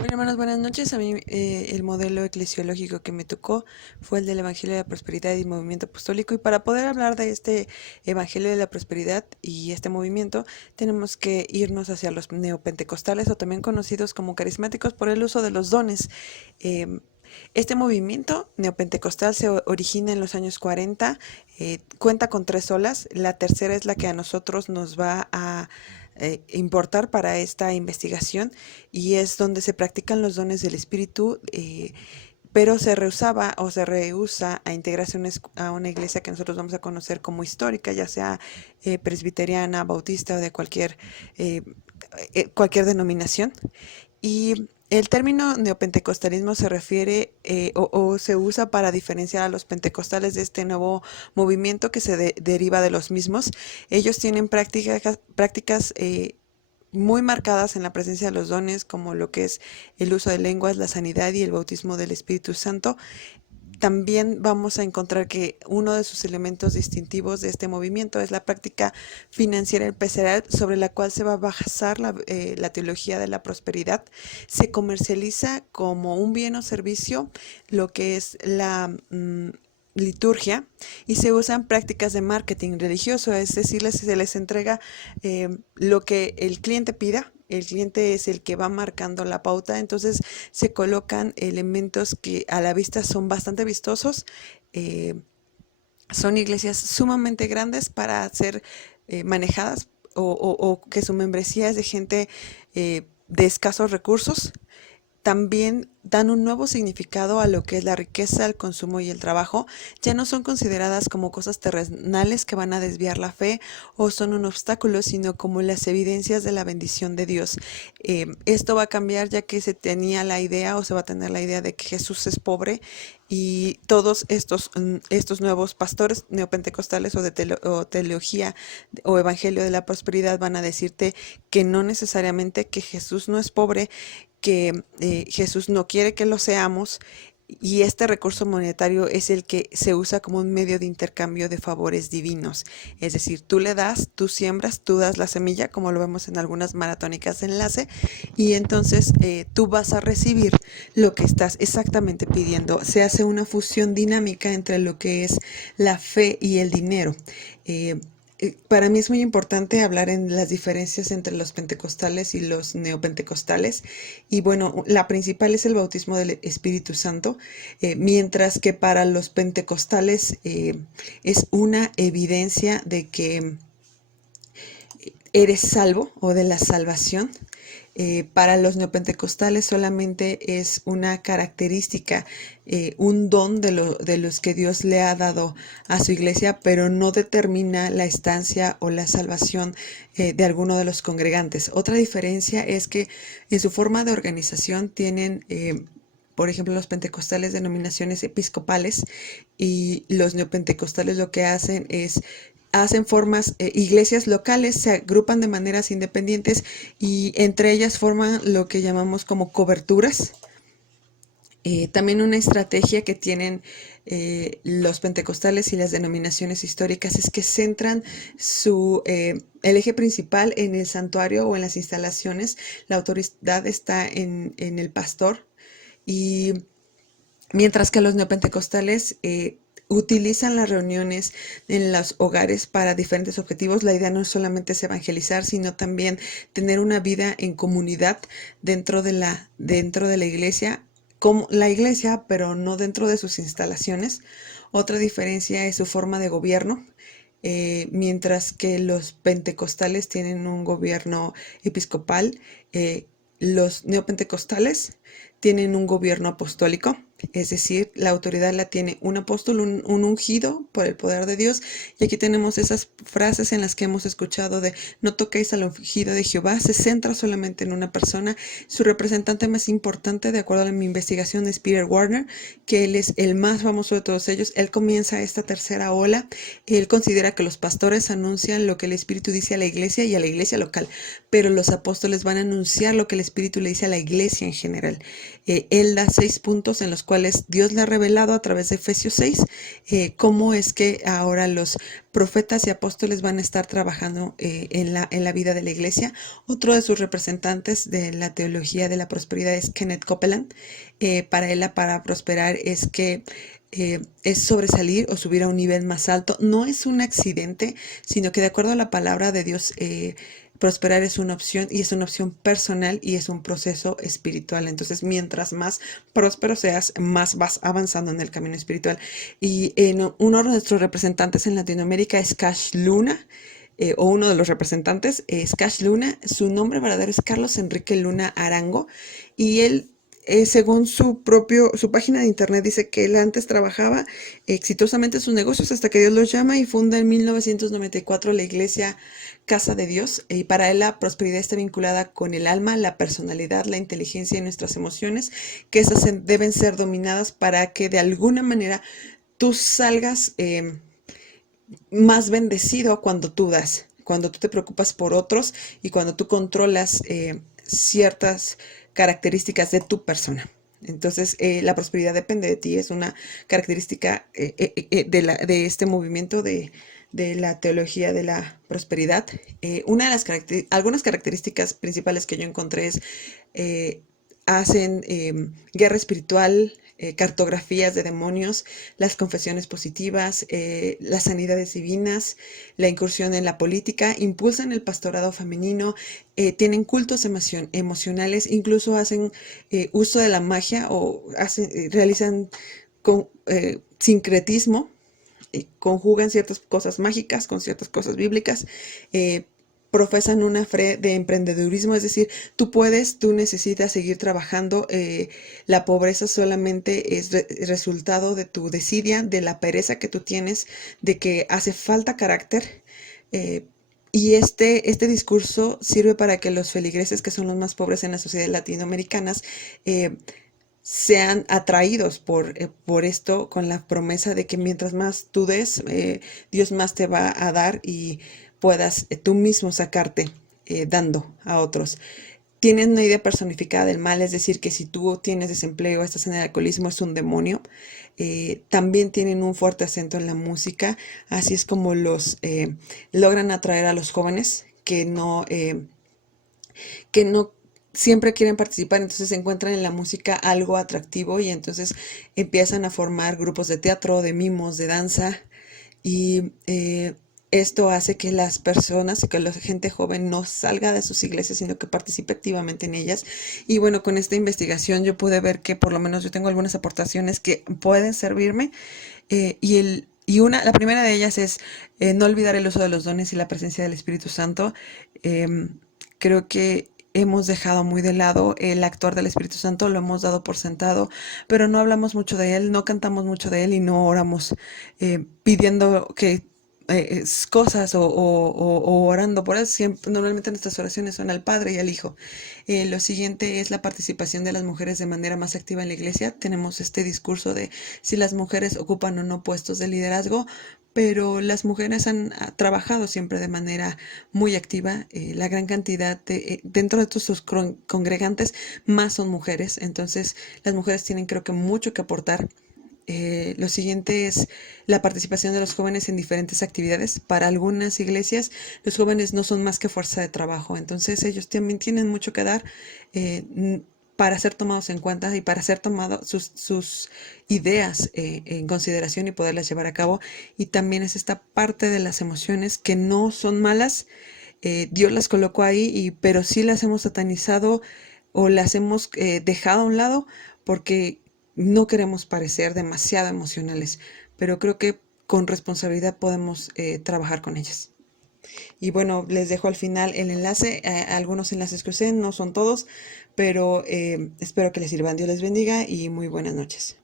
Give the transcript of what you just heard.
Bueno, hermanos, buenas noches. A mí el modelo eclesiológico que me tocó fue el del Evangelio de la Prosperidad y Movimiento Apostólico. Y para poder hablar de este Evangelio de la Prosperidad y este movimiento, tenemos que irnos hacia los neopentecostales o también conocidos como carismáticos por el uso de los dones. Em, este movimiento neopentecostal se origina en los años 40, cuenta con tres olas. La tercera es la que a nosotros nos va a importar para esta investigación y es donde se practican los dones del espíritu, pero se rehusaba o se rehúsa a integrarse a una iglesia que nosotros vamos a conocer como histórica, ya sea presbiteriana, bautista o de eh, cualquier denominación. Y el término neopentecostalismo se refiere o se usa para diferenciar a los pentecostales de este nuevo movimiento que deriva de los mismos. Ellos tienen prácticas muy marcadas en la presencia de los dones, como lo que es el uso de lenguas, la sanidad y el bautismo del Espíritu Santo. También vamos a encontrar que uno de sus elementos distintivos de este movimiento es la práctica financiera empresarial sobre la cual se va a basar la teología de la prosperidad. Se comercializa como un bien o servicio lo que es la liturgia y se usan prácticas de marketing religioso, es decir, se les entrega lo que el cliente pida. El cliente es el que va marcando la pauta, entonces se colocan elementos que a la vista son bastante vistosos. eh, Son iglesias sumamente grandes para ser manejadas o que su membresía es de gente de escasos recursos. También dan un nuevo significado a lo que es la riqueza, el consumo y el trabajo. Ya no son consideradas como cosas terrenales que van a desviar la fe o son un obstáculo, sino como las evidencias de la bendición de Dios. Esto va a cambiar ya que se tenía la idea o se va a tener la idea de que Jesús es pobre y todos estos nuevos pastores neopentecostales o teología o evangelio de la prosperidad van a decirte que no necesariamente que Jesús no es pobre, que Jesús no quiere que lo seamos y este recurso monetario es el que se usa como un medio de intercambio de favores divinos. Es decir, tú le das, tú siembras, tú das la semilla, como lo vemos en algunas maratónicas de enlace, y entonces tú vas a recibir lo que estás exactamente pidiendo. Se hace una fusión dinámica entre lo que es la fe y el dinero. Eh, para mí es muy importante hablar en las diferencias entre los pentecostales y los neopentecostales. Y bueno, la principal es el bautismo del Espíritu Santo, mientras que para los pentecostales es una evidencia de que eres salvo o de la salvación. Para los neopentecostales solamente es una característica, un don de los que Dios le ha dado a su iglesia, pero no determina la estancia o la salvación de alguno de los congregantes. Otra diferencia es que en su forma de organización tienen por ejemplo, los pentecostales denominaciones episcopales y los neopentecostales lo que hacen es hacen formas, iglesias locales se agrupan de maneras independientes y entre ellas forman lo que llamamos como coberturas. También una estrategia que tienen los pentecostales y las denominaciones históricas es que centran el eje principal en el santuario o en las instalaciones. La autoridad está en el pastor y mientras que los neopentecostales utilizan las reuniones en los hogares para diferentes objetivos. La idea no solamente es evangelizar, sino también tener una vida en comunidad dentro de la iglesia, como la iglesia, pero no dentro de sus instalaciones. Otra diferencia es su forma de gobierno. Mientras que los pentecostales tienen un gobierno episcopal, los neopentecostales tienen un gobierno apostólico, es decir, la autoridad la tiene un apóstol, un ungido por el poder de Dios. Y aquí tenemos esas frases en las que hemos escuchado de no toquéis al ungido de Jehová, se centra solamente en una persona. Su representante más importante, de acuerdo a mi investigación, es Peter Warner, que él es el más famoso de todos ellos. Él comienza esta tercera ola. Él considera que los pastores anuncian lo que el Espíritu dice a la iglesia y a la iglesia local, pero los apóstoles van a anunciar lo que el Espíritu le dice a la iglesia en general. Él da 6 puntos en los cuales Dios le ha revelado a través de Efesios 6 cómo es que ahora los profetas y apóstoles van a estar trabajando en la vida de la iglesia. Otro de sus representantes de la teología de la prosperidad es Kenneth Copeland. Para él, la para prosperar es que es sobresalir o subir a un nivel más alto. No es un accidente, sino que de acuerdo a la palabra de Dios, prosperar es una opción y es una opción personal y es un proceso espiritual. Entonces, mientras más próspero seas, más vas avanzando en el camino espiritual. Y uno de nuestros representantes en Latinoamérica es Cash Luna. O uno de los representantes es Cash Luna. Su nombre verdadero es Carlos Enrique Luna Arango y él, según su página de internet, dice que él antes trabajaba exitosamente sus negocios hasta que Dios los llama y funda en 1994 la iglesia Casa de Dios. Y para él la prosperidad está vinculada con el alma, la personalidad, la inteligencia y nuestras emociones, que esas deben ser dominadas para que de alguna manera tú salgas más bendecido cuando tú das, cuando tú te preocupas por otros y cuando tú controlas ciertas características de tu persona. Entonces, la prosperidad depende de ti, es una característica de este movimiento de la teología de la prosperidad. Una de las algunas características principales que yo encontré es hacen guerra espiritual, cartografías de demonios, las confesiones positivas, las sanidades divinas, la incursión en la política, impulsan el pastorado femenino, tienen cultos emocionales, incluso hacen uso de la magia o realizan sincretismo, conjugan ciertas cosas mágicas con ciertas cosas bíblicas, profesan una fe de emprendedurismo, es decir, tú necesitas seguir trabajando, la pobreza solamente es resultado de tu desidia, de la pereza que tú tienes, de que hace falta carácter. Y este discurso sirve para que los feligreses, que son los más pobres en las sociedades latinoamericanas, sean atraídos por esto, con la promesa de que mientras más tú des, Dios más te va a dar y puedas tú mismo sacarte dando a otros. Tienen una idea personificada del mal, es decir, que si tú tienes desempleo, estás en el alcoholismo, es un demonio. También tienen un fuerte acento en la música, así es como los logran atraer a los jóvenes que no siempre quieren participar, entonces encuentran en la música algo atractivo y entonces empiezan a formar grupos de teatro, de mimos, de danza y esto hace que las personas, que la gente joven no salga de sus iglesias, sino que participe activamente en ellas. Y bueno, con esta investigación yo pude ver que por lo menos yo tengo algunas aportaciones que pueden servirme la primera de ellas es no olvidar el uso de los dones y la presencia del Espíritu Santo. Creo que hemos dejado muy de lado el actuar del Espíritu Santo, lo hemos dado por sentado, pero no hablamos mucho de él, no cantamos mucho de él y no oramos pidiendo que cosas o orando por él. Normalmente nuestras oraciones son al Padre y al Hijo. Lo siguiente es la participación de las mujeres de manera más activa en la iglesia. Tenemos este discurso de si las mujeres ocupan o no puestos de liderazgo, pero las mujeres han trabajado siempre de manera muy activa. La gran cantidad dentro de todos sus congregantes más son mujeres, entonces las mujeres tienen creo que mucho que aportar. Lo siguiente es la participación de los jóvenes en diferentes actividades. Para algunas iglesias, los jóvenes no son más que fuerza de trabajo, entonces ellos también tienen mucho que dar para ser tomados en cuenta y para ser tomados sus ideas en consideración y poderlas llevar a cabo. Y también es esta parte de las emociones que no son malas. Dios las colocó ahí, pero sí las hemos satanizado o las hemos dejado a un lado porque no queremos parecer demasiado emocionales, pero creo que con responsabilidad podemos trabajar con ellas. Y bueno, les dejo al final el enlace. Algunos enlaces que usé, no son todos, pero espero que les sirvan. Dios les bendiga y muy buenas noches.